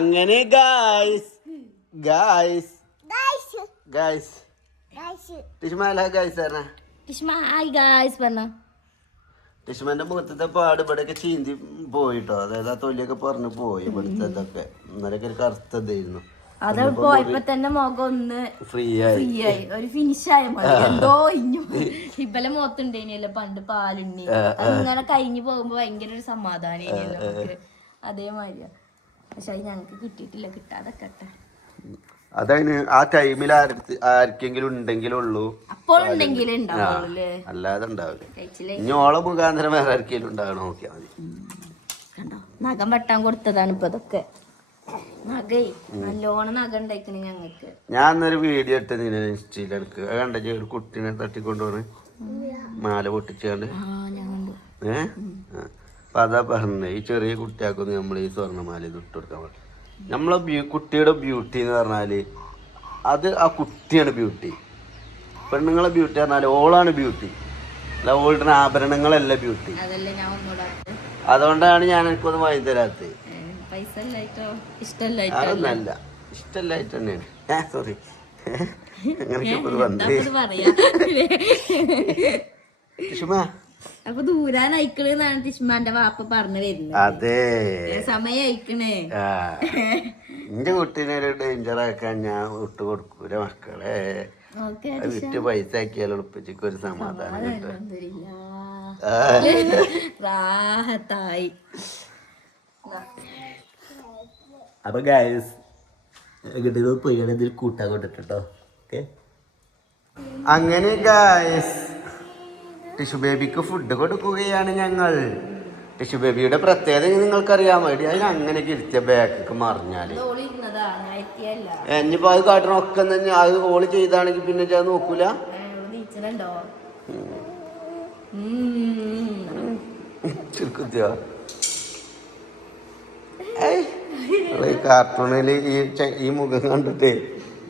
അങ്ങനെ ഗായ്സ് ടിഷ്മാന്റെ മുഖത്തെ പാട് ഇവിടെയൊക്കെ ചീന്തി പോയിട്ടോ. അതായത് ആ തൊലിയൊക്കെ പറഞ്ഞു പോയി ഇവിടുത്തെ ഇതൊക്കെ. ഇന്നലെയൊക്കെ ഒരു കറുത്തതായിരുന്നു. അത് പോയപ്പോ തന്നെ മുഖം ഒന്ന് ഫ്രീ ആയി ഒരു ഫിനിഷ് ആയ മതി. എന്തോ ഇഞ്ഞു ഇപ്പലെ മുഖത്തുണ്ടേനല്ലോ പണ്ട് പാലുണ്ണി. അങ്ങനെ കഴിഞ്ഞു പോകുമ്പോ ഭയങ്കര ഒരു സമാധാനം നമുക്ക്. അതേമാതിരിയാ. പക്ഷെ അത് ഞങ്ങക്ക് കിട്ടിയിട്ടില്ല. കിട്ടാതെക്കട്ടെ. അതതിന് ആ ടൈമിൽ ആർക്കെങ്കിലും ഉണ്ടെങ്കിലുള്ളൂ. അപ്പോൾ ഉണ്ടെങ്കിലും ഉണ്ടാവുള്ളൂ. അല്ലാതെ ഉണ്ടാവില്ല. ഇനി ഓളെ മുഖാന്തരം വേറെ ആർക്കെങ്കിലും ഉണ്ടാകണം നോക്കിയാൽ മതി. കണ്ടോ നഖം വെട്ടാൻ കൊടുത്തതാണ് ഇപ്പൊ ഇതൊക്കെ. നഗേ നല്ലോണം നഖം ഉണ്ടായിക്കണ ഞങ്ങക്ക്. ഞാൻ അന്നൊരു വീഡിയോ ഇട്ട് നിന്നെ ഇൻസ്റ്റയിലെടുക്ക്. അത് കണ്ട ഒരു കുട്ടീനെ തട്ടിക്കൊണ്ടുപോണ് മാല പൊട്ടിച്ചാണ്ട്. അപ്പൊ അതാ പറഞ്ഞത് ഈ ചെറിയ കുട്ടിയാക്കൊന്നും നമ്മൾ ഈ സ്വർണ്ണമാല ഇത് ഇട്ട് കൊടുക്കാൻ പറ്റും. നമ്മളെ കുട്ടിയുടെ ബ്യൂട്ടി എന്ന് പറഞ്ഞാല് അത് ആ കുട്ടിയാണ് ബ്യൂട്ടി. പെണ്ണുങ്ങളെ ബ്യൂട്ടി പറഞ്ഞാല് ഓളാണ് ബ്യൂട്ടി. അല്ല ഓളുടെ ആഭരണങ്ങളല്ല ബ്യൂട്ടി. അതുകൊണ്ടാണ് ഞാൻ എനിക്കൊന്നും വാങ്ങി തരാത്തത്. അതൊന്നല്ല, ഇഷ്ടല്ലായിട്ട് തന്നെയാണ്. സോറി, അപ്പൊ ദൂരാൻ അയക്കണെന്നാണ് ടിഷ്മാന്റെ വാപ്പ പറഞ്ഞു വരുന്നത്. അതെ, സമയം അയക്കണേ. എന്റെ കുട്ടീനെ ഒരു ഡേഞ്ചർ ആക്കാൻ ഞാൻ വിട്ടു കൊടുക്കൂല മക്കളെ. വിറ്റ് പൈസ ആക്കിയാൽ ഉറപ്പിച്ചിക്ക് ഒരു സമാധാനം കിട്ടും. അപ്പൊ ഗൈസ് കൂട്ടാൻ കൊണ്ടിട്ടോ. അങ്ങനെ ഗൈസ് ടിഷു ബേബിക്ക് ഫുഡ് കൊടുക്കുകയാണ് ഞങ്ങൾ. ടിഷു ബേബിയുടെ പ്രത്യേകത നിങ്ങൾക്കറിയാൻ വേണ്ടി അതിന് അങ്ങനെയൊക്കെ ഇരുത്തിയ ബാക്കൊക്കെ മറിഞ്ഞാല് ഇനിയിപ്പോ അത് കാട്ടണൊക്കെ അത് ഓള് ചെയ്താണെങ്കിൽ പിന്നെ ഞാൻ നോക്കൂല. ചുരുക്കുത്തിയോ കാർട്ടൂണില് ഈ മുഖം കണ്ടിട്ട്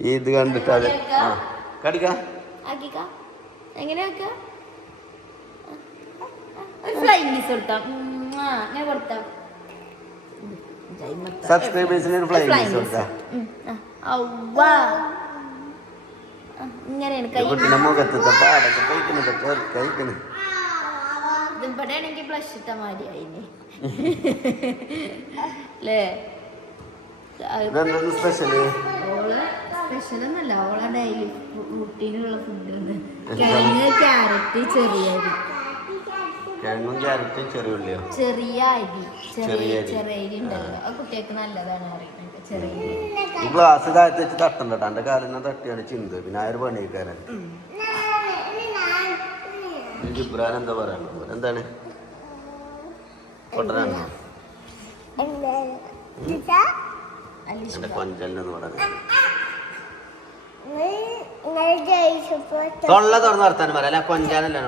ഈ ഇത് കണ്ടിട്ട് അത് കടിക്കാ സബ്സ്ക്രൈബേഴ്സിന് ഒരു ഫ്ലൈങ് കൊടുക്കാം. കുട്ടീനെ മുഖത്തെ പാടൊക്കെ കഴിക്കണ ഇവിടെയാണെങ്കിൽ ബ്ലഷ് ഇട്ട മാതിരി സ്പെഷ്യലൊന്നല്ല. ഓളെ ഡെയിലി റൂട്ടീനുള്ള ഫുഡ് കിഴങ്ങ്, ക്യാരറ്റ്, ചെറിയ അരി. കിഴങ്ങും ക്യാരറ്റും ചെറിയ ഉള്ളിയോ? ചെറിയ അരി, ചെറിയ അരി ഉണ്ടല്ലോ, ആ കുട്ടികൾക്ക് നല്ലതാണ് അറിയുന്നത്. ചെറിയ ഈ ഗ്ലാസ് താഴ്ത്തി വെച്ച് തട്ടണ്ടോ. എന്റെ കാലിനെ തട്ടിയാണ് ചിന്ത. പിന്നെ ആ ഒരു പണിക്കാരൻ ജിബ്രാൻ എന്താ പറയാനുള്ളത്? എന്താണ് കൊട്ടനാണോ എന്റെ കൊഞ്ചലെന്ന് പറയുന്നത്? തൊള്ള തുറന്ന് വർത്താനം പറയാം. അല്ല കൊഞ്ചാനല്ല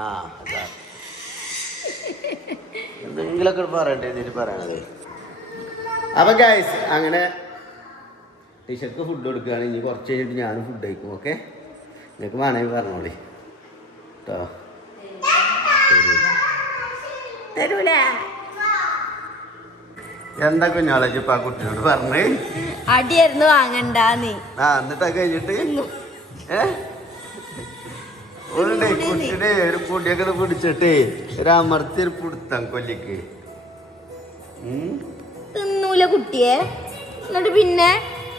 ആ അതാ എന്തെങ്കിലൊക്കെ പറയണ്ടേ ഇതിന് പറയണത്. അപ്പൊ ഗൈസ് അങ്ങനെ ടീച്ചർക്ക് ഫുഡ് കൊടുക്കുകയാണ്. ഇനി കുറച്ച് കഴിഞ്ഞിട്ട് ഞാനും ഫുഡ് കഴിക്കും. ഓക്കെ, നിങ്ങൾക്ക് വേണമെങ്കിൽ പറഞ്ഞോളി കേട്ടോ. തരൂല എന്താ കുഞ്ഞോളജി ഇപ്പൊ ആ കുട്ടിയോട് പറഞ്ഞേ? അടിയായിരുന്നു വാങ്ങണ്ടാന്ന്. എന്നിട്ടാ കഴിഞ്ഞിട്ട് കുട്ടിയുടെ ഒരു പൊടിയൊക്കെ പിടിച്ചിട്ടേ ഒരു അമർത്തിയൊരു പിടുത്തം കൊല്ലിക്ക് തിന്നൂല കുട്ടിയെ. എന്നിട്ട് പിന്നെ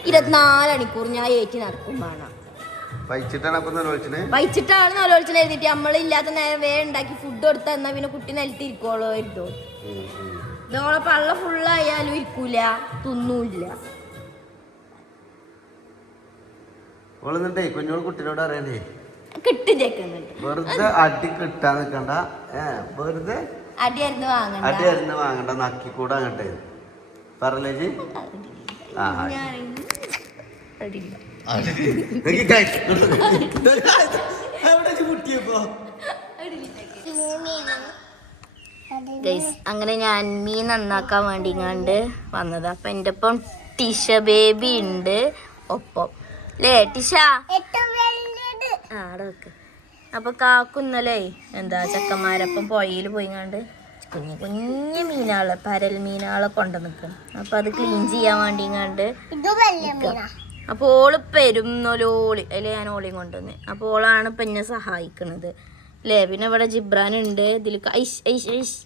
24 മണിക്കൂർ ഞാൻ ഏറ്റി നടക്കും വേണം. പൈച്ചിട്ടാണ് അപ്പൊ പൈച്ചിട്ടാണ് നലോളിച്ചിട്ട് എഴുതിട്ട് നമ്മളില്ലാത്ത നേരം വേറെ ഉണ്ടാക്കി ഫുഡ് കൊടുത്താ എന്നാ പിന്നെ കുട്ടി നിലത്തിരിക്കോളോ ഇരുത്തോ. ഇതോളെ പള്ള ഫുള്ളായാലും ഇരിക്കൂല, തിന്നൂല്ല. കുഞ്ഞോള് കുട്ടിനോട് അറിയണ്ടേ കിട്ടും ചേക്കുന്നുണ്ട്. വെറുതെ അടി കിട്ടാൻ നിൽക്കണ്ട. വെറുതെ അടിയായിരുന്നു വാങ്ങണ്ട. നക്കിക്കൂടെ അങ്ങട്ടെ പറയല്ലേ. അങ്ങനെ ഞാൻ മീൻ നന്നാക്കാൻ വേണ്ടി കണ്ട് വന്നത്. അപ്പൊ എൻ്റെ ഒപ്പം ടിഷ ബേബി ഉണ്ട് ഒപ്പം അല്ലേ ടിഷ? അവിടെ വെക്ക്. അപ്പൊ കാക്കുന്നല്ലേ എന്താ ചെക്കന്മാരപ്പം പുഴയിൽ പോയിങ്ങാണ്ട് കുഞ്ഞു കുഞ്ഞു മീനാള് പരൽ മീനാളെ കൊണ്ട് നിൽക്കും. അപ്പം അത് ക്ലീൻ ചെയ്യാൻ വേണ്ടി കണ്ട് അപ്പോൾ ഓള് പെരുന്നൊലോളി അല്ലേ ഞാൻ ഓളിയും കൊണ്ടുവന്ന്. അപ്പോൾ ഓളാണ് ഇപ്പം എന്നെ സഹായിക്കണത് അല്ലേ. പിന്നെ ഇവിടെ ജിബ്രാനുണ്ട്. ഇതിൽ ഐഷ് ഐഷ് ഐഷ്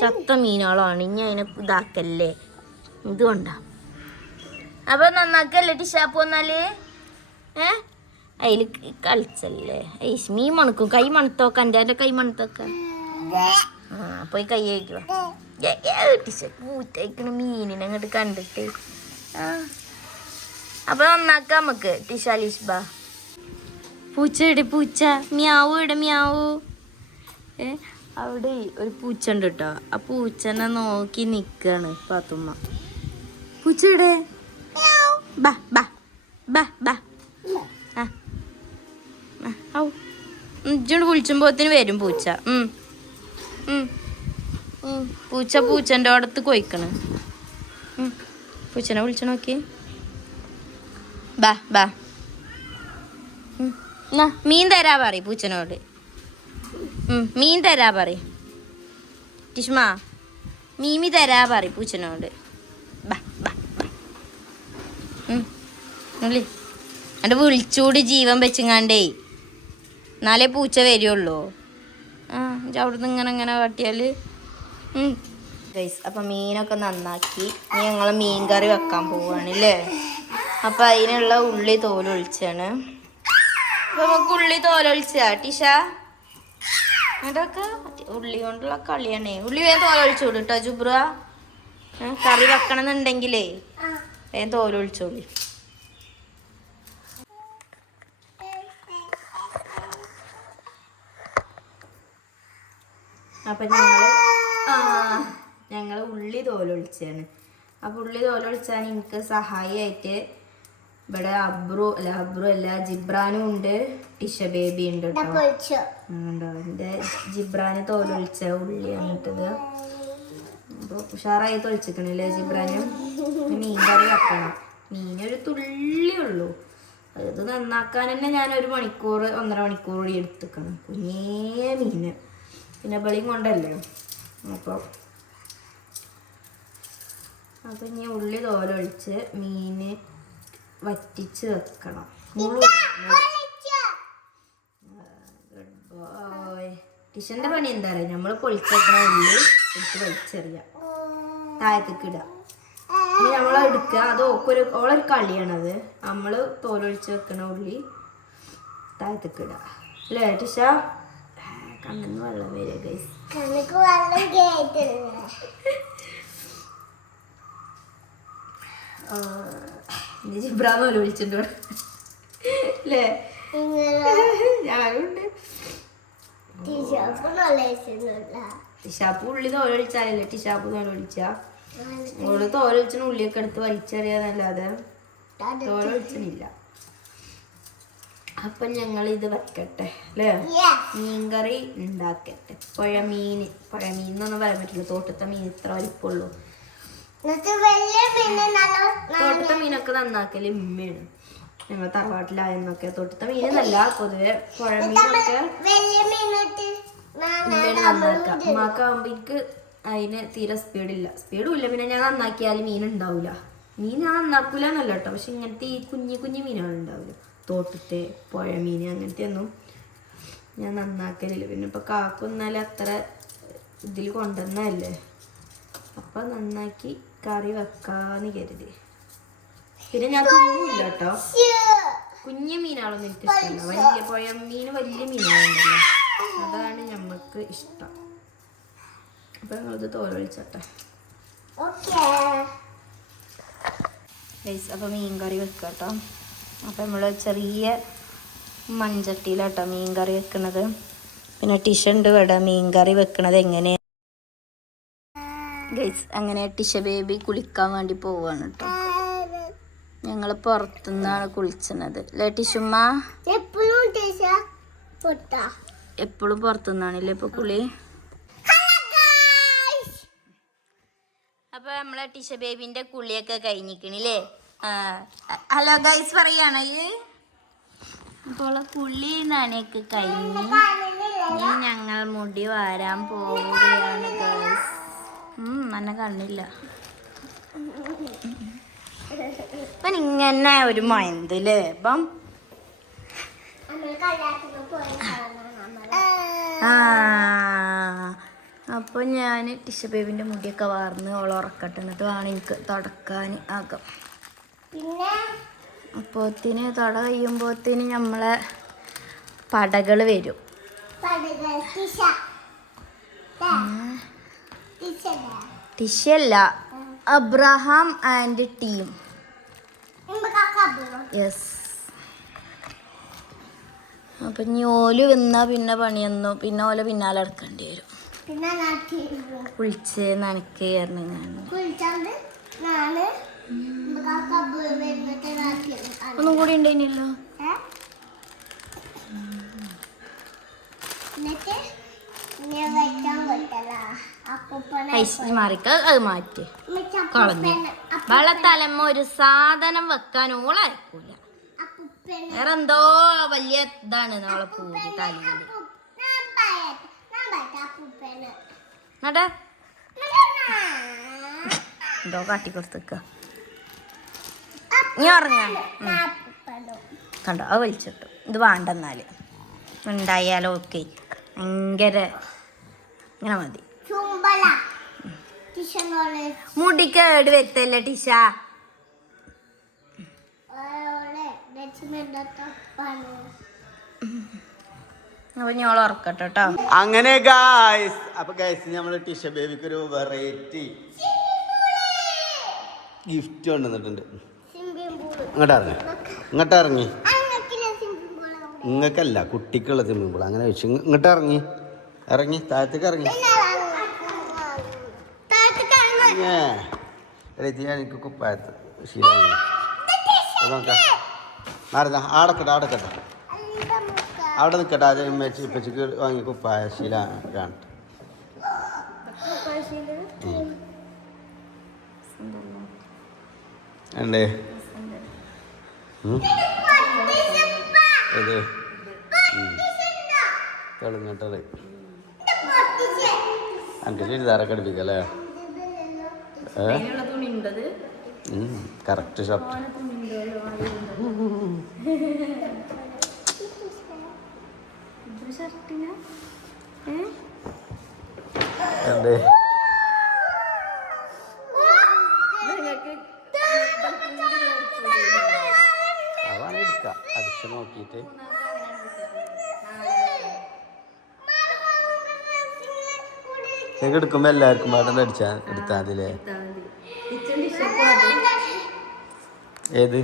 ചത്ത മീനാളാണ്. ഇനി അതിനെ ഇതാക്കല്ലേ ഇതുകൊണ്ടാ. അപ്പോൾ നന്നാക്കല്ലേ ടിഷാപ്പ് വന്നാല് അതിൽ കളിച്ചല്ലേ. ഐഷ് മീൻ മണക്കും. കൈ മണത്തോക്ക എൻ്റെ കൈ മണത്തോക്ക. പോയി കൈ കഴിക്കുക. പൂത്തയക്കണ മീനിനെ അങ്ങോട്ട് കണ്ടിട്ട്. അപ്പൊ നന്നാക്കാം നമുക്ക്. ടിഷാലിഷ് ബാ. പൂച്ച ഇവിടെ പൂച്ച മ്യാവൂ ഇവിടെ മ്യാവൂ. അവിടെ ഒരു പൂച്ച ഉണ്ട് കേട്ടോ. ആ പൂച്ചനെ നോക്കി നിക്കാണ് പാത്തുമ്മ. പൂച്ച ഇവിടെ ബാ ബാ ബാ ബാ. ഇജ്ജോട് വിളിച്ചുമ്പോത്തിന് വരും പൂച്ച. പൂച്ച പൂച്ചൻ്റെ അടുത്ത് കൊയ്ക്കണ്. പൂച്ചനെ വിളിച്ചു നോക്കി. ബാ ബാ. മീൻ തരാ പറ പൂച്ചനോട്. മീൻ തരാ പറ ടിഷ്മ. മീമി തരാ പറ പൂച്ചനോട്. ബാ ബാ ബാ. എൻ്റെ വിളിച്ചൂട് ജീവൻ വെച്ചങ്ങാണ്ടേ എന്നാലേ പൂച്ച വരുള്ളൂ. അവിടുന്ന് ഇങ്ങനെ ഇങ്ങനെ കാട്ടിയാൽ. അപ്പം മീനൊക്കെ നന്നാക്കി ഇനി ഞങ്ങൾ മീൻ കറി വെക്കാൻ പോവുകയാണല്ലേ. അപ്പം അതിനുള്ള ഉള്ളി തോലൊളിച്ചാണ്. അപ്പം നമുക്ക് ഉള്ളി തോലൊളിച്ചാ ടിഷ. അതൊക്കെ ഉള്ളി കൊണ്ടുള്ള കളിയാണേ. ഉള്ളി വേഗം തോലൊളിച്ചോളൂ കേട്ടോ ജുബ്ര. കറി വെക്കണം എന്നുണ്ടെങ്കിലേ വേഗം തോലൊളിച്ചോളി. അപ്പം ഞങ്ങൾ ഉള്ളി തോലൊളിച്ചാണ്. അപ്പം ഉള്ളി തോലൊളിച്ചാൻ എനിക്ക് സഹായമായിട്ട് ഇവിടെ അബ്രു അല്ല ജിബ്രാനും ഉണ്ട്, ടിഷ ബേബി ഉണ്ട് കേട്ടോ. എൻ്റെ ജിബ്രാന് തോലൊളിച്ച ഉള്ളിയാണ് ഇട്ടത്. അപ്പോൾ ഉഷാറായി തൊളിച്ചിക്കണല്ലേ ജിബ്രാനും. മീൻ കറി വെക്കണം. മീനൊരു തുള്ളി ഉള്ളൂ. അത് നന്നാക്കാൻ തന്നെ ഞാനൊരു മണിക്കൂർ 1.5 മണിക്കൂർ കൂടി എടുത്തിക്കണം. കുഞ്ഞേ മീന് പിന്നെ ബളിയും കൊണ്ടല്ലേ. അപ്പം ഇനി ഉള്ളി തോലൊഴിച്ച് മീൻ വറ്റിച്ച് വെക്കണം. ടിഷൻ്റെ പണി എന്താ പറയുക, നമ്മൾ പൊളിച്ചെക്കണ ഉള്ളി എടുത്ത് വലിച്ചെറിയാം, താഴത്തേക്ക് ഇടുക. ഇനി നമ്മളെടുക്കുക. അത് ഓളൊരു കളിയാണത്. നമ്മൾ തോലൊഴിച്ച് വെക്കണ ഉള്ളി താഴത്തേക്ക് ഇടുക അല്ലേ ടിഷ. കണ്ണിന്ന് വെള്ളം വരിക ഗൈസ്. ജിബ്രാന്ന് വിളിച്ചിട്ടുണ്ട് അല്ലേ. ഞാനുണ്ട്. ടിഷാപ്പ് ഉള്ളി തോലൊഴിച്ചാലല്ലേ ടിഷാപ്പ് തോലൊഴിച്ച. ഓള് തോലൊഴിച്ചിന് ഉള്ളിയൊക്കെ എടുത്ത് വലിച്ചെറിയാന്നല്ലാതെ തോലൊഴിച്ചിനില്ല. അപ്പം ഞങ്ങൾ ഇത് വെക്കട്ടെ അല്ലേ. മീൻകറി ഉണ്ടാക്കട്ടെ. പുഴമീൻ എന്നൊന്നും പറയാൻ പറ്റില്ല. തോട്ടത്തെ മീൻ ഇത്ര വലിപ്പമുള്ളൂ. തോട്ടത്തെ മീനൊക്കെ നന്നാക്കല് ഉമ്മയാണ്. ഞങ്ങൾ തറവാട്ടിലായെന്നൊക്കെ തോട്ടത്തെ മീനെന്നല്ല, പൊതുവെ പുഴമീനൊക്കെ ഉമ്മയാണ് നന്നാക്കുക. ഉമ്മാക്കാവുമ്പോ എനിക്ക് അതിന് തീരെ സ്പീഡും ഇല്ല. പിന്നെ ഞാൻ നന്നാക്കിയാൽ മീൻ ഉണ്ടാവില്ല. മീൻ ഞാൻ നന്നാക്കൂല എന്നല്ല കേട്ടോ. പക്ഷെ ഇങ്ങനത്തെ ഈ കുഞ്ഞു മീനുകൾ ഉണ്ടാവില്ല. തോട്ടത്തെ പുഴമീൻ അങ്ങനത്തെ ഒന്നും ഞാൻ നന്നാക്കലില്ല. പിന്നെ ഇപ്പൊ കാക്കുന്നാലും അത്ര ഇതിൽ കൊണ്ടുവന്നല്ലേ. അപ്പം നന്നാക്കി കറി വെക്കാന്ന് കരുതി. പിന്നെ ഞാൻ തിന്നില്ല കേട്ടോ. കുഞ്ഞു മീനാളൊന്നും എനിക്ക് ഇഷ്ടമല്ല. വലിയ പുഴമീൻ വലിയ മീനാളുണ്ടല്ലോ, അതാണ് ഞമ്മക്ക് ഇഷ്ടം. അപ്പൊ ഞങ്ങളിത് തോലൊഴിച്ചട്ടെ. അപ്പൊ മീൻ കറി വെക്കുക കേട്ടോ. അപ്പം നമ്മൾ ചെറിയ മൺചട്ടിയിലാട്ടോ മീൻ കറി വെക്കണത്. പിന്നെ ടിഷുണ്ട് ഇവിടെ മീൻ കറി വെക്കണത് എങ്ങനെ ഗൈസ്. അങ്ങനെ ടിഷ ബേബി കുളിക്കാൻ വേണ്ടി പോവാണ് കേട്ടോ. ഞങ്ങൾ പുറത്തുനിന്നാണ് കുളിച്ചത് അല്ലേ ടിഷുമ്മ. എപ്പോഴും പുറത്തുനിന്നാണല്ലേ ഇപ്പൊ കുളി. അപ്പൊ നമ്മളെ ടിഷ ബേബിന്റെ കുളിയൊക്കെ കഴിഞ്ഞിക്കണില്ലേ. ഹലോ ഗൈസ് പറയാണ്. അപ്പോൾ കുളി നനയൊക്കെ കഴിഞ്ഞ് ഇനി ഞങ്ങൾ മുടി വാരാൻ പോവുകയാണ് ഗൈസ്. എന്നെ കണ്ണില്ല. ഇപ്പം ഇങ്ങനെ ഒരു മൈൻഡില് ഇപ്പം അപ്പോൾ ഞാൻ ടിഷ ബേബിൻ്റെ മുടിയൊക്കെ വാർന്ന് ഓളെ ഉറക്കട്ടെ, എന്നിട്ട് വേണം എനിക്ക് തുടക്കാൻ ആക്കാം. അപ്പോത്തിന് തുട കഴിയുമ്പോത്തിന് നമ്മളെ പടകൾ വരും. ടിഷല്ല, അബ്രഹാം ആൻഡ് ടീം. യെസ്. അപ്പം ഇനി ഓല് വന്നാൽ പിന്നെ പണിയൊന്നു, പിന്നെ ഓല പിന്നാലെ എടുക്കേണ്ടി വരും. കുളിച്ച് നനയ്ക്കായിരുന്നു ഞാൻ. ഒന്നും കൂടി ഉണ്ടായിനല്ലോ. മാറിക്ക അത് മാറ്റി കളഞ്ഞു. വെള്ളത്തലമ്മ ഒരു സാധനം വെക്കാൻ ഓളായിരിക്കൂല. വേറെ എന്തോ വലിയ ഇതാണ് നാളെ പൂതി തലയില്. എന്നിട്ട് എന്തോ കാട്ടിക്കൊടുത്തേക്ക. നീ ഉറങ്ങ കണ്ടോ, അത് വലിച്ചിട്ടു. ഇത് വേണ്ടെന്നാല് ഉണ്ടായാലോ ഓക്കെ. ഭയങ്കര ഇങ്ങനെ മതി. മുടി കേട് വരുത്തല്ലേ ടിഷ. അപ്പൊ ഞാൻ ഉറക്കട്ടെ കേട്ടോ. അങ്ങനെ ഗായ്സ്, അപ്പൊ ഗായ്സ് നമ്മള് ടിഷ ബേബിക്ക് ഒരു വെറൈറ്റി ഗിഫ്റ്റ് കൊണ്ടുവന്നിട്ടുണ്ട്. ഇങ്ങോട്ട് ഇറങ്ങി. നിങ്ങൾക്കല്ല, കുട്ടിക്കുള്ള സ്വിമ്മിംഗ് പൂൾ. അങ്ങനെ വെച്ചു. ഇങ്ങോട്ട് ഇറങ്ങി താഴത്തേക്ക് ഇറങ്ങി. എനിക്ക് കുപ്പായത്ത് ശീലമായി നോക്കാം. മാറുന്ന ആടക്കട്ടെ അവിടെ നിൽക്കട്ടെ. അത് ഇപ്പച്ചിക്ക് വാങ്ങി കുപ്പായ ശീല ആണ്. അണ്ടേ ഇത് തെളിഞ്ഞിട്ടത് എനിക്ക് ചുരിദാറൊക്കെ അടുപ്പിക്കല്ലേ. Correct shirt. അതെ അതാണ് എടുക്കാം. അടിച്ചു നോക്കിയിട്ട് നിങ്ങൾക്ക് എടുക്കുമ്പോ എല്ലാവർക്കും പാടെ എടുത്താൽ മതില്ലേ. ഏത്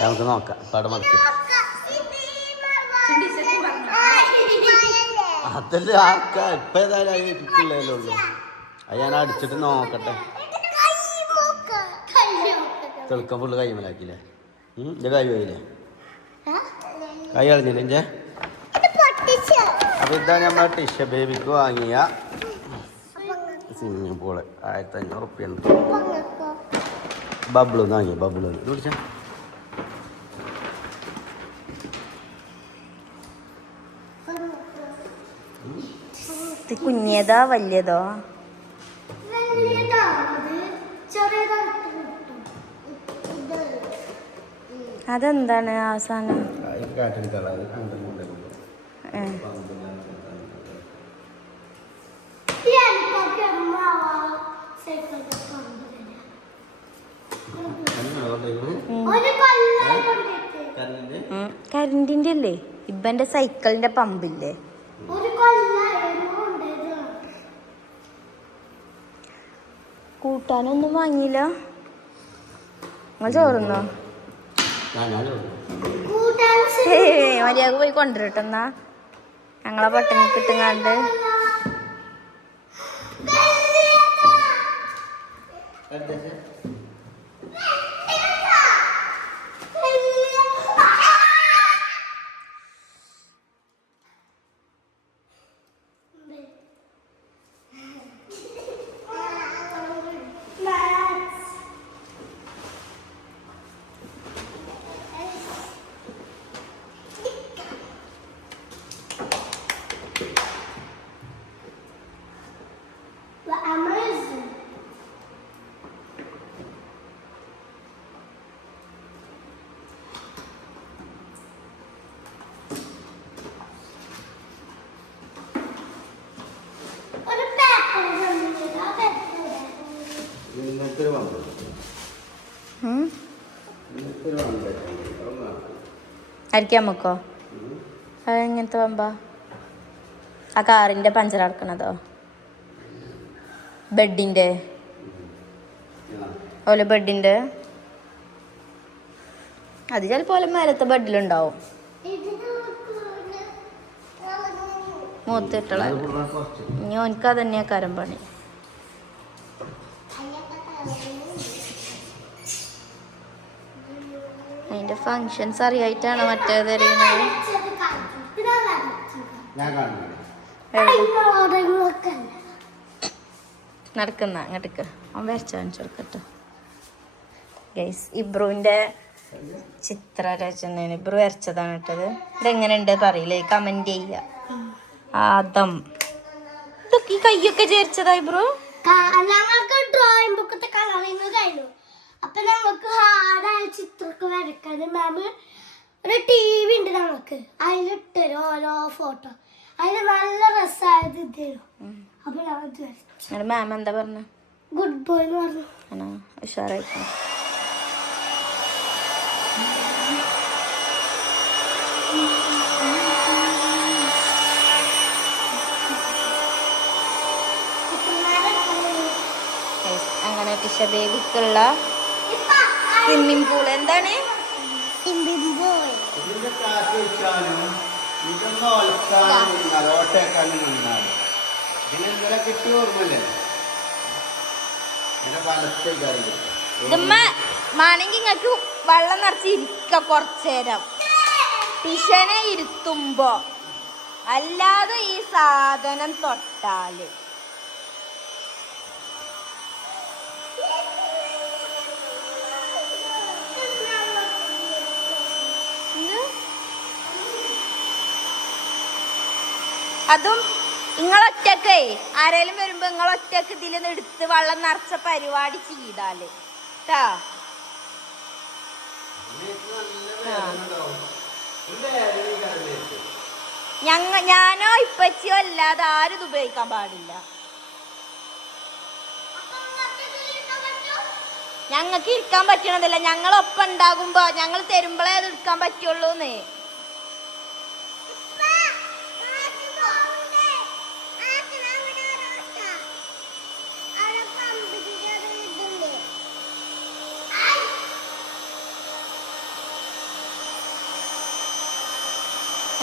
നമുക്ക് നോക്കാം. പടം മറക്കി അതല്ലേ ആർക്കാ ഇപ്പൊ ഏതായാലും ഇപ്പിള്ളേലേ ഉള്ളൂ. അത് ഞാൻ അടിച്ചിട്ട് നോക്കട്ടെ. തെളുക്കം ഫുള്ള് കൈമലാക്കില്ലേ. കൈ പോയില്ലേ, കൈ കളഞ്ഞില്ലേ എൻ്റെ. അപ്പൊ ഇതാണ് നമ്മളെ ടിഷ ബേബിക്ക് വാങ്ങിയ സ്വിമ്മിങ് പൂള്. 1500 ഉറുപ്പ്യുണ്ട്. ബബിളൊന്ന് വാങ്ങിയ ബബിളൊന്ന് ഇത് പിടിച്ച. കുഞ്ഞേതാ വലിയതോ? അതെന്താണ് അവസാനം? കരണ്ടിന്റെ അല്ലേ? ഇബന്റെ സൈക്കിളിന്റെ പമ്പില്ലേ? കൂട്ടാനൊന്നും വാങ്ങിയില്ല. നിങ്ങൾ ചോറുന്നോ? മര്യാദ പോയി കൊണ്ടുവരട്ടെന്നാ. ഞങ്ങളെ പട്ടിണി കിട്ടുങ്ങാണ്ട്. ആയിരിക്കാം നമുക്കോ എങ്ങനത്തെ പമ്പാ ആ കാറിന്റെ പഞ്ചർ അടക്കണതോ ബെഡിന്റെ ഓല ബെഡിന്റെ അത് ചിലപ്പോ മേലത്തെ ബെഡിലുണ്ടാവും മൂത്തിട്ടുള്ള ഇനി ഓനക്ക് അത് തന്നെയാ കരം പണി അതിന്റെ ഫങ്ഷൻസ് അറിയായിട്ടാണ് മറ്റേത് അറിയുന്നത് നടക്കുന്ന അങ്ങോട്ടേക്ക് അവൻ വരച്ച കാണിച്ചു കൊടുക്കട്ടെ ഗൈസ് ഇബ്രുവിന്റെ ചിത്രരചന ഇബ്രു വരച്ചതാണ് കേട്ടത് ഇതെങ്ങനെയുണ്ട് പറയില്ലേ കമന്റ് ചെയ്യുക ആദം ഇതൊക്കെ ഈ കയ്യൊക്കെ ചേർച്ചതാ ഇബ്രു ഞങ്ങൾക്ക് ഡ്രോയിങ് ബുക്കത്തെ കളറിങ് കഴിഞ്ഞു അപ്പൊ ഞങ്ങൾക്ക് ഹാർഡായ ചിത്രമൊക്കെ വരക്കാൻ മാം ഒരു TV ഉണ്ട് ഞങ്ങൾക്ക് അതിലിട്ടരും ഓരോ ഫോട്ടോ അതിന് നല്ല രസമായത് ഇതരും അപ്പൊ ഞങ്ങൾ മാം എന്താ പറഞ്ഞ ഗുഡ് ബോയ് എന്ന് പറഞ്ഞു ആണോ ഉഷാറായിക്കോ അങ്ങനെ ടിഷ ബേബിക്കുള്ള സ്വിമ്മിംഗ് പൂൾ എന്താണ് ഇതമ്മ മാണെങ്കിൽ ഇങ്ങക്ക് വെള്ളം നിറച്ച് ഇരിക്ക കുറച്ചേരം ടിഷനെ ഇരുത്തുമ്പോ അല്ലാതെ ഈ സാധനം തൊട്ടാല് അതും നിങ്ങളൊറ്റക്കേ ആരേലും വരുമ്പോ നിങ്ങളൊറ്റക്ക് ഇതിൽ എടുത്ത് വെള്ളം നിറച്ച പരിപാടി ചെയ്താല് കേട്ടാ ഞാനോ ഇപ്പച്ചിയോ അല്ലാതെ ആരും ഇത് ഉപയോഗിക്കാൻ പാടില്ല ഞങ്ങൾക്ക് ഇരിക്കാൻ പറ്റണതല്ല ഞങ്ങളൊപ്പം ഉണ്ടാകുമ്പോ ഞങ്ങൾ തരുമ്പോഴേ അത് എടുക്കാൻ പറ്റുള്ളൂന്നേ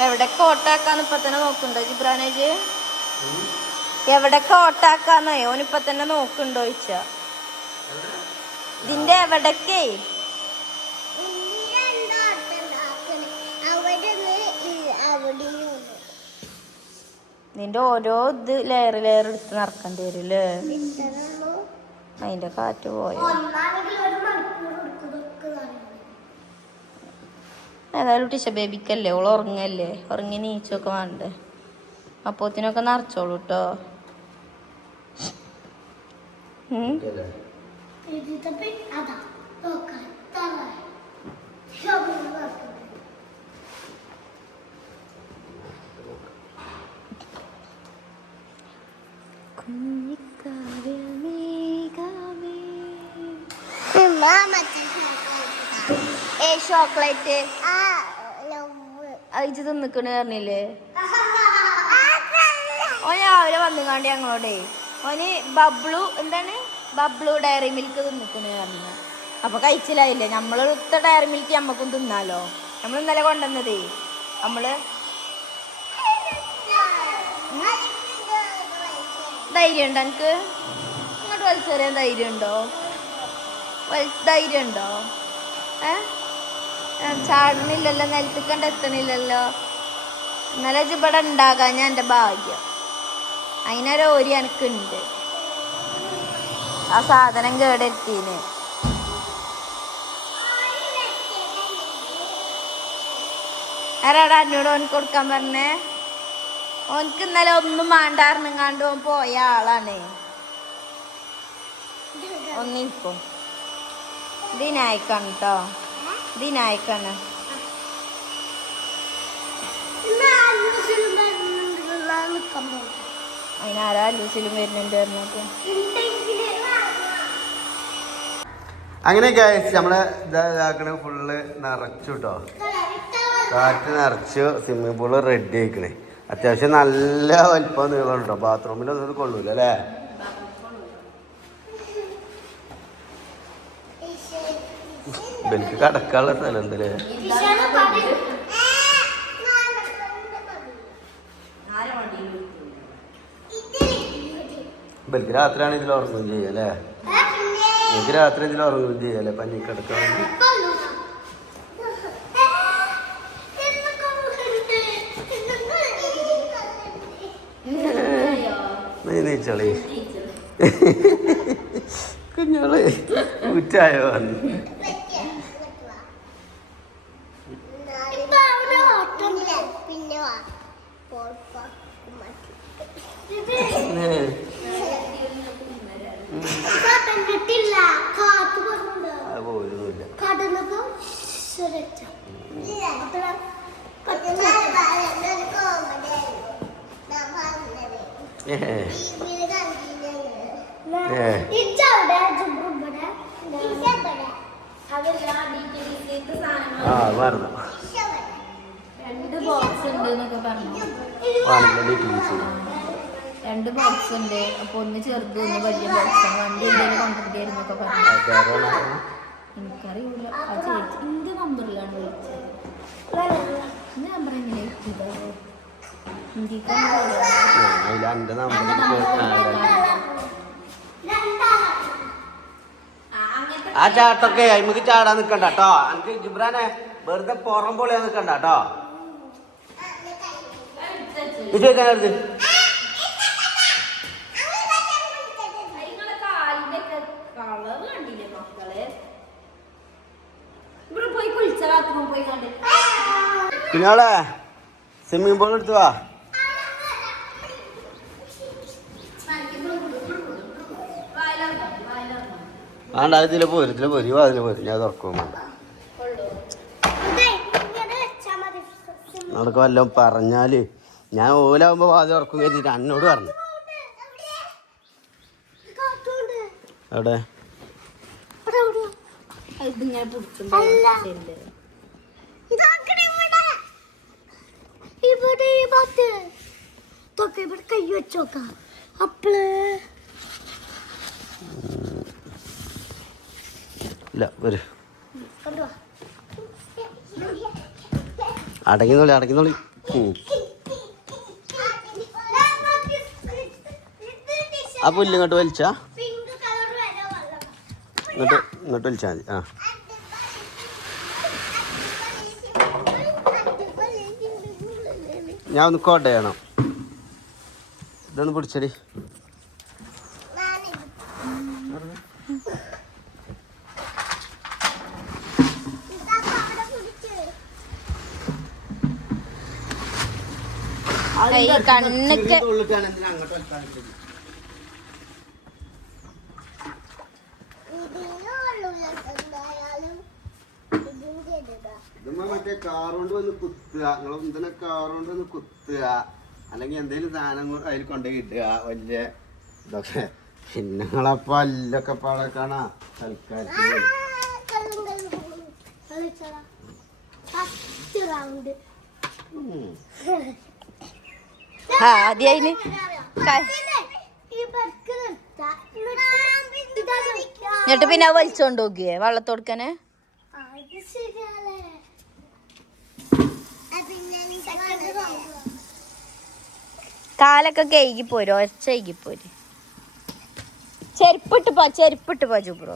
എവിടൊക്കെ ഓട്ടാക്കാന്ന് ഇപ്പൊ തന്നെ നോക്കുന്നുണ്ടോ ജിബ്രാനേജ് എവിടൊക്കെ ഓട്ടാക്കാന്നോ ഓനിപ്പൊ തന്നെ നോക്കുന്നുണ്ടോ ചോദിച്ച ഇതിന്റെ എവിടൊക്കെ ഇതിന്റെ ഓരോ ഇത് ലെയർ എടുത്ത് നടക്കേണ്ടി വരില്ലേ അതിന്റെ കാറ്റ് പോയോ ഏതായാലും ടിഷ ബേബിക്കല്ലേ ഓള് ഉറങ്ങല്ലേ ഉറങ്ങി നീച്ചൊക്കെ വേണ്ടേ അപ്പോത്തിനൊക്കെ നിറച്ചോളൂ കേട്ടോ ചോക്ലേറ്റ് അയച്ചു തിന്നിക്കണ് പറഞ്ഞില്ലേ ഓന് രാവിലെ വന്നുകാണ്ട് ഞങ്ങളോടെ ഓന് ബബ്ലു എന്താണ് ബബ്ലു ഡയറി മിൽക്ക് തിന്നിക്കണ് പറഞ്ഞു അപ്പൊ കഴിച്ചില്ലായില്ലേ നമ്മളെടുത്ത ഡയറി മിൽക്ക് നമ്മക്കും തിന്നാലോ നമ്മൾ ഇന്നലെ കൊണ്ടുവന്നതേ നമ്മള് ധൈര്യം ഉണ്ടോ എനിക്ക് ഇങ്ങോട്ട് വലിച്ചെറിയാൻ ധൈര്യം ഉണ്ടോ ധൈര്യം ഉണ്ടോ ചാടണില്ലല്ലോ നിലത്തേക്ക് കണ്ട് എത്തണില്ലല്ലോ ഇന്നലെ ഇവിടെ ഉണ്ടാകാൻ ഞാൻ എൻ്റെ ഭാഗ്യം അതിനൊരു ഓരി എനിക്കുണ്ട് ആ സാധനം കേടെത്തീന് ആരാടാ എന്നോട് ഓനക്ക് കൊടുക്കാൻ പറഞ്ഞേ ഓനക്ക് ഇന്നലെ ഒന്നും മാണ്ടാറിനെങ്ങാണ്ട് ഓൻ പോയ ആളാണ് ഒന്നിരിക്കും ഇതിനായിക്കാണ് കേട്ടോ ഇതിനായിക്കാണ് അതിനാരാ ലൂസിലും വരുന്നുണ്ട് പറഞ്ഞിട്ട് അങ്ങനെ നമ്മളെ ഇതാക്കണ ഫുള്ള് നിറച്ചു കേട്ടോ. കാറ്റ് നിറച്ച് സ്വിമ്മിംഗ് പൂള് റെഡി ആയിക്കണേ. അത്യാവശ്യം നല്ല വലിപ്പം നീളം കേട്ടോ. ബാത്റൂമിലൊന്നും ഇത് കൊള്ളൂല അല്ലേ? ഇവർക്ക് കടക്കാനുള്ള സ്ഥലം ഉണ്ടല്ലേ? ഇവർക്ക് രാത്രിയാണ് ഇതിൽ ഉറങ്ങുകയും ചെയ്യല്ലേ? എനിക്ക് രാത്രി ഇതിൽ ഉറങ്ങുകയും ചെയ്യല്ലേ പനി കിടക്കാൻ? നീച്ചോളി കുഞ്ഞോള് ഉറ്റായോ? പറഞ്ഞു രണ്ട് ബോക്സ് ഉണ്ട് എന്നൊക്കെ പറഞ്ഞു. 2 ബോക്സ് ഉണ്ട്. അപ്പൊ ഒന്ന് ചെറുത് ഒന്ന് വലിയ ബോക്സ് വണ്ടി എന്തെങ്കിലും കൊണ്ടിട്ടായിരുന്നൊക്കെ പറഞ്ഞു. എനിക്കറിയില്ല. ആ ചേച്ചി എന്റെ നമ്പറിലാണ് വിളിച്ചത്. എന്റെ നമ്പർ എങ്ങനെ കിട്ടിയതോ? ആ ചാട്ടൊക്കെ അയിമക്ക് ചാടാൻ നിക്കണ്ട കേട്ടോ. എനിക്ക് ജിബ്രാനെ വെറുതെ പുറം പൊളിയാൻ നിക്കണ്ട കേട്ടോ. കുഞ്ഞോളെ സ്വിമ്മിംഗ് പൂൾ എടുത്തു വാ. വേണ്ട ഇതിൽ പോരും അതിൽ പോരും. ഞാൻ തുറക്കും വേണ്ട. നമുക്ക് വല്ലതും പറഞ്ഞാല് ഞാൻ ഓലാവുമ്പോ വാതി തുറക്കും കരുതിട്ട് എന്നോട് പറഞ്ഞു. എവിടെ കൈ വെച്ചോക്കാം. അപ്പള് ഇല്ല വരൂ. അടങ്ങിന്നോളി. ആ പുല്ല് ഇങ്ങോട്ട് വലിച്ചാ ഇങ്ങോട്ട് വലിച്ചാ മതി. ആ ഞാൻ ഒന്ന് കോട്ട ചെയ്യണം. ഇതൊന്ന് പിടിച്ചടി. കണ്ണൊക്കെ മറ്റേ കാറുകൊണ്ട് വന്ന് കുത്തുക. നിങ്ങളെ എന്തിനാ കാറുകൊണ്ട് വന്ന് കുത്തുക? അല്ലെങ്കിൽ എന്തെങ്കിലും സാധനം അതിൽ കൊണ്ടുപോയി ഇടുക. വലിയ ഇതൊക്കെ പിന്നെ നിങ്ങളപ്പോ അല്ലൊക്കെ പാടെ കാണാ തൽക്കാലത്തിന്. ആദ്യം എന്നിട്ട് പിന്നെ വലിച്ചോണ്ട് നോക്കിയേ വെള്ളത്തോടുക്കനെ. കാലൊക്കെ കഴുകി പോരും. ഒച്ച കഴുകി പോരും. ചെരുപ്പിട്ട് പോ ജുബ്രോ.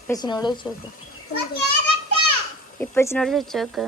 ഇപ്പച്ചിനോട് ചോദിച്ചോക്ക്. ഇപ്പച്ചിനോട് ചോദിച്ചോക്ക്.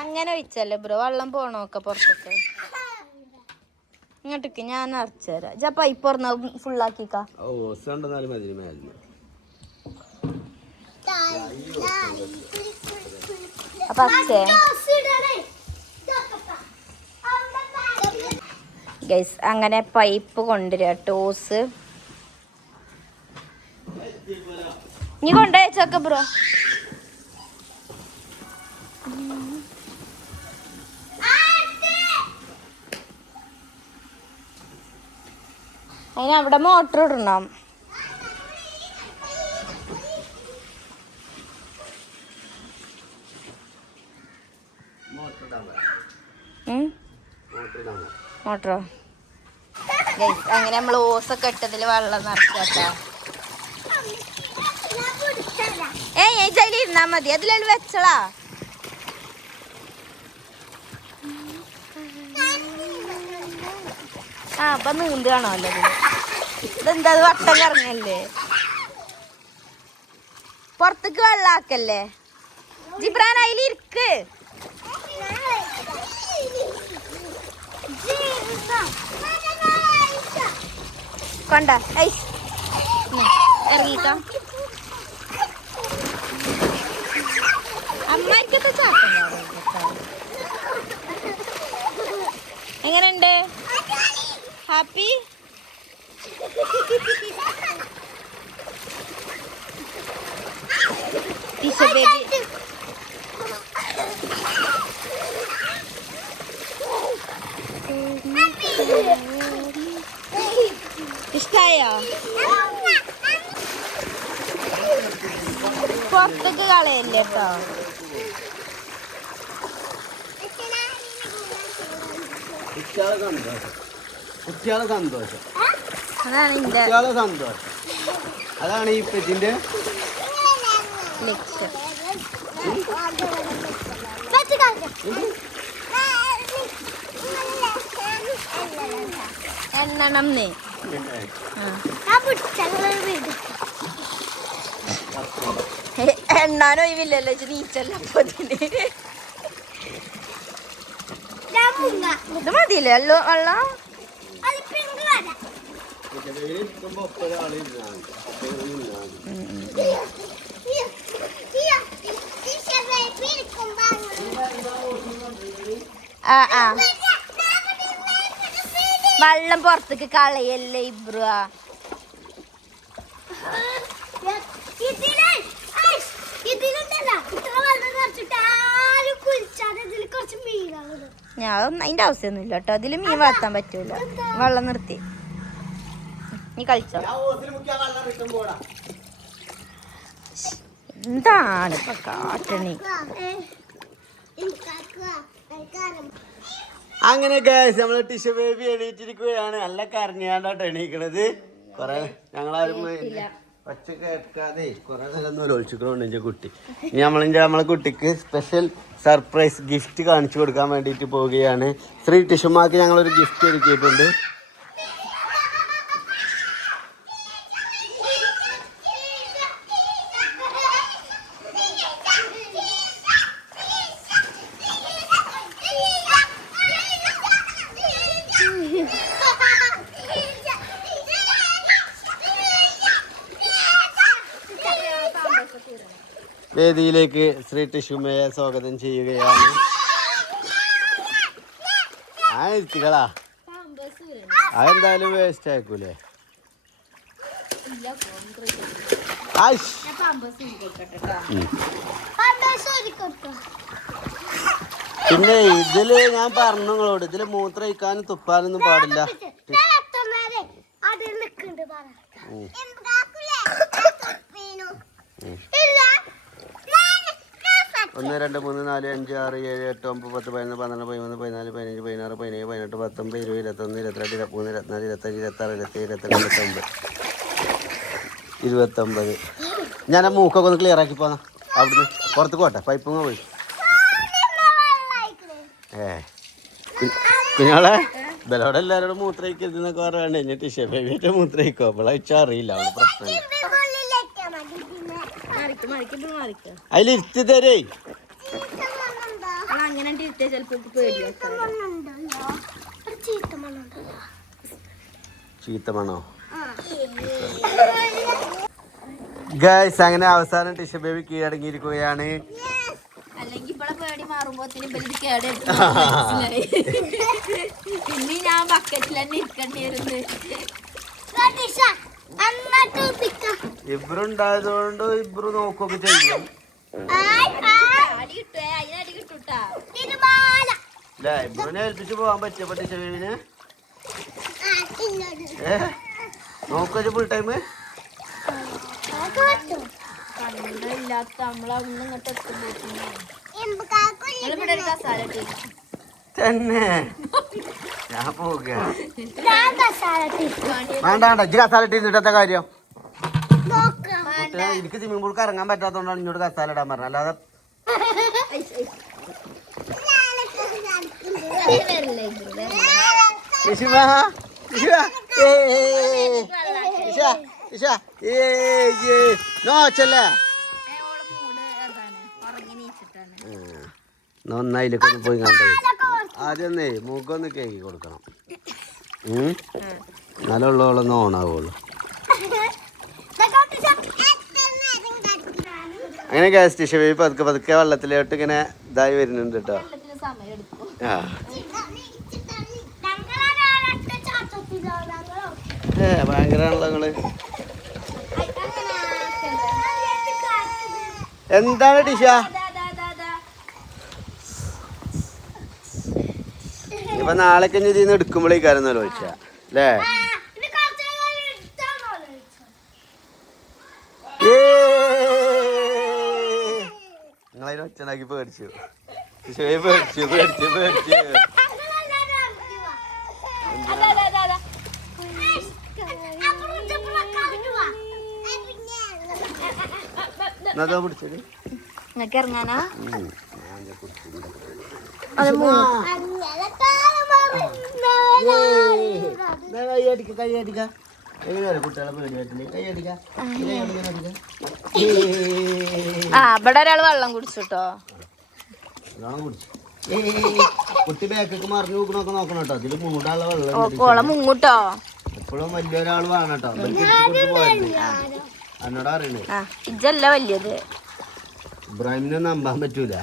അങ്ങനെ ഒഴിച്ചല്ലേ ബ്രോ വെള്ളം പോണോക്കെ പുറത്തേക്ക് ഇങ്ങോട്ടേക്ക് ഞാൻ നിറച്ചു തരാം ഇജ്ജാ പൈപ്പ് തുറന്ന ഫുള്ളാക്കിക്കാ അപ്പൊ അച്ഛേ ഗൈസ് അങ്ങനെ പൈപ്പ് കൊണ്ടുവരിക ടോസ് നീ കൊണ്ടുവച്ചൊക്കെ ബ്രോ അതിന് അവിടെ മോട്ടർ ഇടണം മോട്ടറോ അങ്ങനെ നമ്മൾ ഓസൊക്കെ ഇട്ടതിൽ വെള്ളം നിറച്ചാട്ടാ ഏയ് ജയില് ഇരുന്നാ മതി അതിലാണ് വെച്ചളാ ആ അപ്പൊ നീന്ത് കാണുമല്ലോ ഇതില് ഇതെന്താ വട്ടം കറങ്ങല്ലേ പുറത്തേക്ക് വെള്ളാക്കല്ലേ ജിബ്രാൻ അതിലിരിക്ക് കൊണ്ട ഇറങ്ങിക്ക അമ്മയ്ക്കൊക്കെ ചാട്ടം എങ്ങനെയുണ്ട് ഹാപ്പി ബേബി ഇഷ്ടായോ പുറത്തേക്ക് കളയല്ലേ കേട്ടോ കുട്ടികളെ സന്തോഷം അതാണ് സന്തോഷം അതാണ് ഈ പെറ്റിന്റെ ലക്ഷ്യം എണ്ണണം നീ എണ്ണാനോ ഒഴിവില്ലല്ലോ നീച്ചല്ല അപ്പൊ ഇത് മതിയില്ലേ വെള്ളം ആ വെള്ളം പുറത്തേക്ക് കളയല്ലേ ഇബ്രു ഞാൻ അതിന്റെ ആവശ്യമൊന്നുമില്ല കേട്ടോ അതില് മീൻ വളർത്താൻ പറ്റൂല വെള്ളം നിർത്തി നീ കളിച്ചോ എന്താണ് ഇപ്പൊ കാട്ടണി അങ്ങനെ ഗൈസ് നമ്മള് ടിഷു ബേബി എണീറ്റിരിക്കുകയാണ് നല്ല കരഞ്ഞാണ്ടാട്ടോ എണീക്കണത് കൊറേ ഞങ്ങളാരും ഒച്ച കേൾക്കാതെ കുറെ നേരം ഒളിച്ചിക്കണുണ്ട് എൻ്റെ കുട്ടി ഇനി നമ്മളെ കുട്ടിക്ക് സ്പെഷ്യൽ സർപ്രൈസ് ഗിഫ്റ്റ് കാണിച്ചു കൊടുക്കാൻ വേണ്ടിയിട്ട് പോവുകയാണ് ശ്രീ ടിഷുമാക്ക് ഞങ്ങളൊരു ഗിഫ്റ്റ് ഒരുക്കിയിട്ടുണ്ട് വേദിയിലേക്ക് ശ്രീ ടിഷുമയെ സ്വാഗതം ചെയ്യുകയാണ് ആ എത്തികളാ അതെന്തായാലും വേസ്റ്റ് ആക്കൂലേ പിന്നെ ഇതില് ഞാൻ പറഞ്ഞു നിങ്ങളോട് ഇതില് മൂത്രയിക്കാനും തുപ്പാനൊന്നും പാടില്ല 1 2 3 4 5 6 7 8 9 10 11 12 13 14 15 16 17 18 19 20 21 22 23 24 25 26 27 28 29 ഞാൻ ആ മൂക്കൊക്കെ ഒന്ന് ക്ലിയർ ആക്കി പോന്നാ അവിടുന്ന് പുറത്ത് പോട്ടെ പൈപ്പ് പോയി കുഞ്ഞോളെ ഇവരോടെ എല്ലാവരോടും മൂത്രയിക്കരുതെന്നൊക്കെ പറയണ്ടേ ഞാൻ ടിഷു ബേബിയായിട്ട് മൂത്രയിക്കോ അപ്പോൾ അയച്ചാൽ അറിയില്ല അവിടെ പ്രശ്നമില്ല അതിലിരുത്തി തരേ. അങ്ങനെ ഇരുത്തിയ ചിലപ്പോ പേടിയോ. ചീത്ത മണോ? ഗൈസ് അങ്ങനെ അവസാനം ടിഷ ബേബി കീഴടങ്ങിയിരിക്കുകയാണ്. അല്ലെങ്കിൽ ഇവിടെ പേടി മാറുമ്പോത്തിന് ഇനി ഞാൻ ബക്കറ്റിൽ തന്നെ ഇരിക്കേണ്ടി വരുന്നത്. ഇബ്രുണ്ടായതുകൊണ്ട് ഇബ്രു നോക്കുകയൊക്കെ ചെയ്യും. ഇബ്രുവിനെ ഏൽപ്പിച്ച് പോകാൻ പറ്റിയപ്പോ ടിഷ ബേബിന് നോക്കുക ഫുൾ ടൈം. ഇല്ലാത്ത നമ്മളൊന്നും ഇങ്ങോട്ട് ഇവിടെ ഒരു കസാല തന്നെ ഞാൻ പോവുക. വേണ്ട വേണ്ട ഇജ്ജ് കസാല ഇട്ടിരുന്നിട്ടത്തെ കാര്യം. എനിക്ക് സ്വിമ്മിംഗ് പൂൾക്ക് ഇറങ്ങാൻ പറ്റാത്തോണ്ടാണ് ഇങ്ങോട്ട് കസാല ഇടാൻ പറഞ്ഞത്. അല്ലാതെ നോച്ചല്ലേ ഒന്നായിലേക്ക് ഒന്ന് പോയി കണ്ടേ. ആദ്യം മൂക്കൊന്ന് കേക്കി കൊടുക്കണം. നല്ല ഉള്ളോളൊന്ന് ഓണാവുള്ളൂ. അങ്ങനെ ഗ്യാസ് ടിഷ ബേബി പതുക്കെ പതുക്കെ വെള്ളത്തിലോട്ട് ഇങ്ങനെ ഇതായി വരുന്നുണ്ട് കേട്ടോ. ഭയങ്കരാണല്ലോ നിങ്ങള്. എന്താണ് ടിഷ? ഇപ്പൊ നാളേക്ക് ഇനി ഇതിന്ന് എടുക്കുമ്പോഴേക്കാരെന്നോ ചോദിച്ച അല്ലേ? നിങ്ങളതിന് ഒച്ചനാക്കി പേടിച്ചു. പേടിച്ചു പേടിച്ചു പേടിച്ചു. എന്നതാ പിടിച്ചത്? നിങ്ങൾക്ക് ഇറങ്ങാനാ? കൈയടിക്ക എങ്ങനെയാണ് കുട്ടികളെ പേടി പറ്റില്ല? കൈയടിക്ക. ഇവിടെ ഒരാൾ വെള്ളം കുടിച്ചുട്ടോ. വെള്ളം കുടിച്ചു. കുട്ടി ബാക്കൊക്കെ മറിഞ്ഞു നോക്കണൊക്കെ നോക്കണം കേട്ടോ. അതില് മുങ്ങൂട്ടാനുള്ള വെള്ളം മുങ്ങൂട്ടോ. എപ്പോഴും വലിയൊരാൾ വേണം കേട്ടോ. എന്നോട് അറിയണേ ഇജ്ജല്ല വലിയത്. ഇബ്രാഹിമിനെ നമ്പാൻ പറ്റൂല.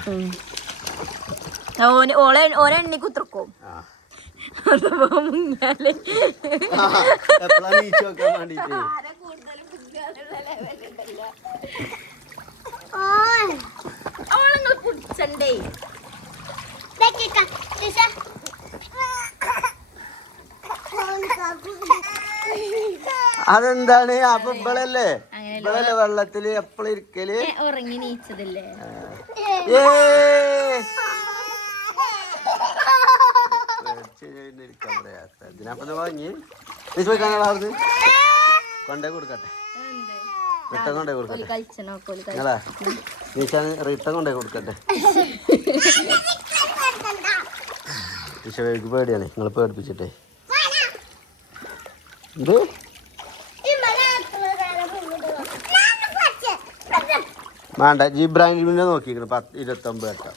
ഓനെ എണ്ണി കുത്തിർക്കും. മുങ്ങാല് അവളങ്ങൾ കുടിച്ചണ്ടേ. അതെന്താണ്? അപ്പൊ ഇവളല്ലേ ഇവളല്ലേ വെള്ളത്തില് എപ്പോഴും ഇരിക്കല്? ഉറങ്ങി നീച്ചതല്ലേ? ഇതിനപ്പൊ വാങ്ങി പോയിക്കാണാളാർന്ന് കൊണ്ടേ കൊടുക്കട്ടെ. റിട്ടൺ കൊണ്ടേ കൊടുക്കട്ടെ. നിങ്ങളാ നീച്ചാൻ റിട്ടൺ കൊണ്ടേ കൊടുക്കട്ടെ. ഈശോയ്ക്ക് പേടിയാണ് നിങ്ങൾ പേടിപ്പിച്ചിട്ടേ. ഇത് വേണ്ട. ജിബ്രാഹിമിനെ നോക്കിക്കണം 29 കേട്ടോ.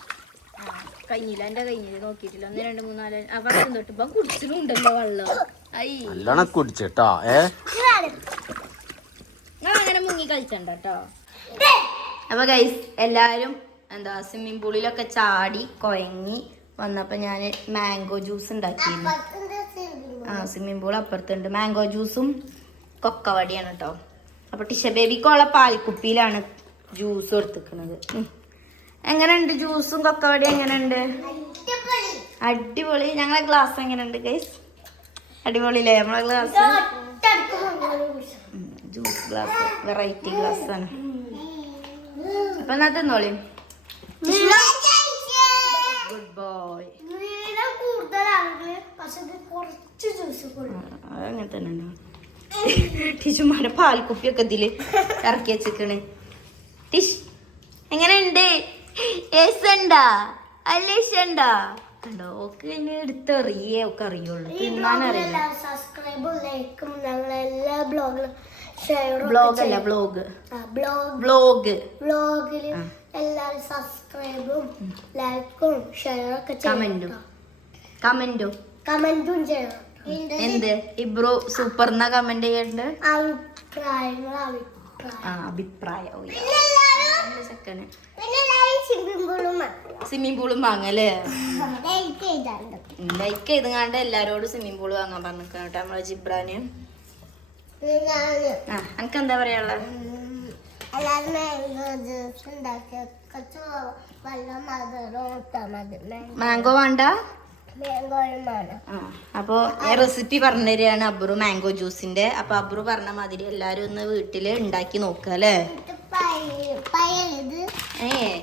കഴിഞ്ഞില്ല എന്റെ കഴിഞ്ഞില്ല നോക്കിയിട്ടില്ല. 1 2 3 4 വർഷം തൊട്ട് ഇപ്പൊ കുടിച്ചിട്ടുണ്ടല്ലോ വെള്ളം. നല്ലോണം കുടിച്ചിട്ടോ. അങ്ങനെ മുങ്ങി കളിച്ചണ്ട കേട്ടോ. അപ്പൊ ഗൈസ് എല്ലാരും എന്താ സ്വിമ്മിങ് പൂളിലൊക്കെ ചാടി കൊയങ്ങി വന്നപ്പോ ഞാൻ മാംഗോ ജ്യൂസ് ഉണ്ടാക്കിയിരുന്നു. സ്വിമ്മിങ് പൂൾ അപ്പുറത്തുണ്ട്. മാംഗോ ജ്യൂസും കൊക്കവടിയാണ് കേട്ടോ. അപ്പൊ ടിഷ ബേബിക്കുള്ള പാൽക്കുപ്പിയിലാണ് ജ്യൂസ് എടുത്തിക്കുന്നത്. എങ്ങനെയുണ്ട് ജ്യൂസും കൊക്കവടി? എങ്ങനെയുണ്ട്? അടിപൊളി. ഞങ്ങളെ ഗ്ലാസ് എങ്ങനെയുണ്ട് ഗൈസ്? അടിപൊളിയില്ലേ നമ്മളെ glass? Juice glass variety glass ആണ്. അപ്പൊ എന്നാ തിന്നോളി. Good boy. അതങ്ങനെ തന്നെ ഉണ്ടാവും. ടിഷുമാരുടെ പാൽക്കുപ്പിയൊക്കെ ഇതില് ഇറക്കി വെച്ചിക്കണ്. ടിഷ് എങ്ങനെയുണ്ട്? ഏസുണ്ടാ അല്ലേഷണ്ടാ കണ്ടോ? ഓക്ക് ഇനി എടുത്തെറിയേ ഒക്കെ അറിയുള്ളൂ. തിന്നാനറിയില്ല. സബ്സ്ക്രൈബും ലൈക്കും ഞങ്ങളെ എല്ലാ ബ്ലോഗിലും ഷെയർ ബ്ലോഗ് അല്ല വ്ളോഗ് വ്ളോഗില് എല്ലാരും സബ്സ്ക്രൈബും ലൈക്കും ഷെയറൊക്കെ കമന്റും ചെയ്യണം. എന്ത് ഇബ്രു സൂപ്പർ എന്നാ കമന്റ് ചെയ്യണ്ട് അഭിപ്രായം സ്വിമ്മിംഗ് പൂളും വാങ്ങല്ലേ ലൈക്ക് ചെയ്തങ്ങാണ്ട് എല്ലാരോടും സ്വിമ്മിംഗ് പൂള് വാങ്ങാൻ പറഞ്ഞിരിക്കണം കേട്ടോ നമ്മളെ ജിബ്രാന്. എനിക്ക് എന്താ പറയാനുള്ളത്? മാംഗോ വേണ്ട. അപ്പൊ റെസിപ്പി പറഞ്ഞു തരികയാണ് അബ്രു മാംഗോ ജ്യൂസിന്റെ. അപ്പൊ അബ്രു പറഞ്ഞ മാതിരി എല്ലാരും ഒന്ന് വീട്ടില് ഉണ്ടാക്കി നോക്കുക അല്ലേ.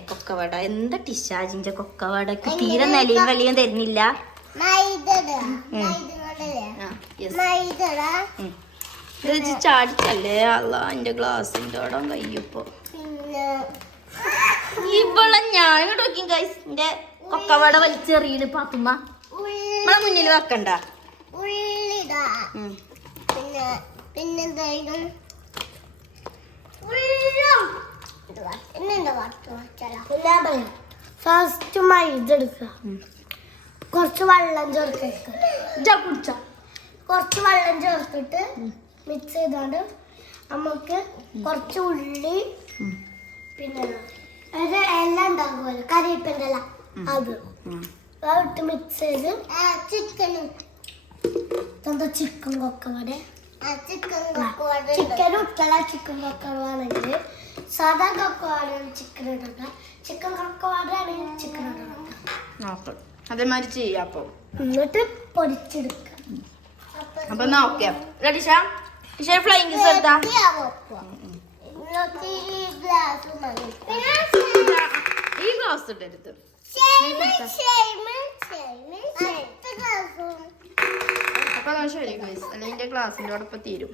കൊക്കവട എന്താ ടിഷാജിന്റെ കൊക്കവടക്ക് തീരെ നിലയും വലിയും തരുന്നില്ല. ചാടിച്ചല്ലേ അല്ല എന്റെ ഗ്ലാസിന്റെ അവിടെ കയ്യപ്പോ ഇവളെ ഞാൻ ഇങ്ങോട്ട് നോക്കി ഗൈസ്. എന്റെ കൊക്കവട വലിച്ചെറിയില് പാത്തുമ്മ നമ്മളെ മുന്നിൽ വെക്കണ്ട. ഫസ്റ്റ് മൈദ എടുക്കുക, കുറച്ച് വെള്ളം ചേർക്കുക, കുറച്ച് വെള്ളം ചേർത്തിട്ട് മിക്സ് ചെയ്തോണ്ട് നമുക്ക് കുറച്ച് ഉള്ളി പിന്നെ എല്ലാം ഉണ്ടാകുമല്ലോ കറിവേപ്പിൻ്റെ ഇല അത് ഇട്ട് മിക്സ് ചെയ്ത് ചിക്കൻ കൊക്കവട ചിക്കൻ ഇട്ടല്ല. ചിക്കൻ കൊക്കവാണെങ്കിൽ സാധാ കൊക്കവാടാണ് ചിക്കൻ ഇടണ്ട, ചിക്കൻ കൊക്കവാടാണെങ്കിൽ ചിക്കൻ ഇടണ്ട. അതേമാതിരി ചെയ്യാം. അപ്പൊ എന്നിട്ട് പൊരിച്ചെടുക്കുക. അപ്പൊ നോക്കിയാ ഫ്ലൈങ് കിസ് എടുത്താ ഈ ഗ്ലാസ് ഇട്ടെടുത്ത് അപ്പൊ ശരി ഗൈസ് അല്ലെങ്കിൽ എന്റെ ക്ലാസ്സിന്റെ അവിടെ ഇപ്പൊ തീരും.